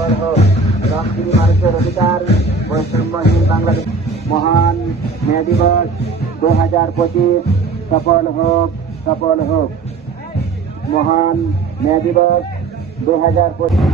হোক রংপুরি মানুষের অধিকার বৈষম্যহীন বাংলাদেশ মহান মে দিবস দু হাজার পঁচিশ সফল হোক সফল হোক মহান মে দিবস দু হাজার পঁচিশ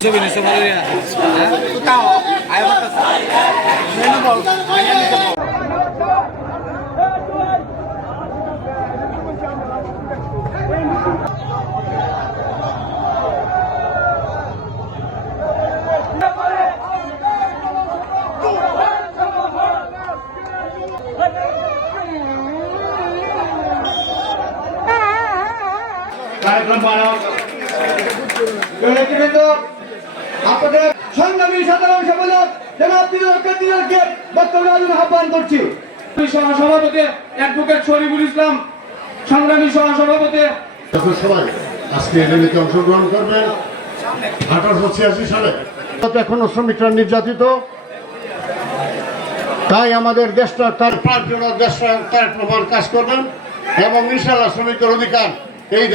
ছবি নিচ্ছে ভালো না কার্যক্রম মানব ব্যক্তিবৃন্দ আপনাদের সংগ্রামী সাধারণ সম্পাদক জনাব বিনোদ কেন্দ্রীয়কে বক্তব্য আমি আহ্বান করছি সহসভাপতি অ্যাডভোকেট শরীফুল ইসলাম সংগ্রামী সহসভাপতি। যখন সবাই আজকে র্যালিতে অংশগ্রহণ করবেন। আঠারোশো ছিয়াশি সালে। এখনও শ্রমিকরা নির্যাতিত। তাই আমাদের দেশটা তার প্রাণ দেশটা তার প্রমাণ কাজ করবেন এবং ইনশাল্লাহ শ্রমিকের অধিকার এই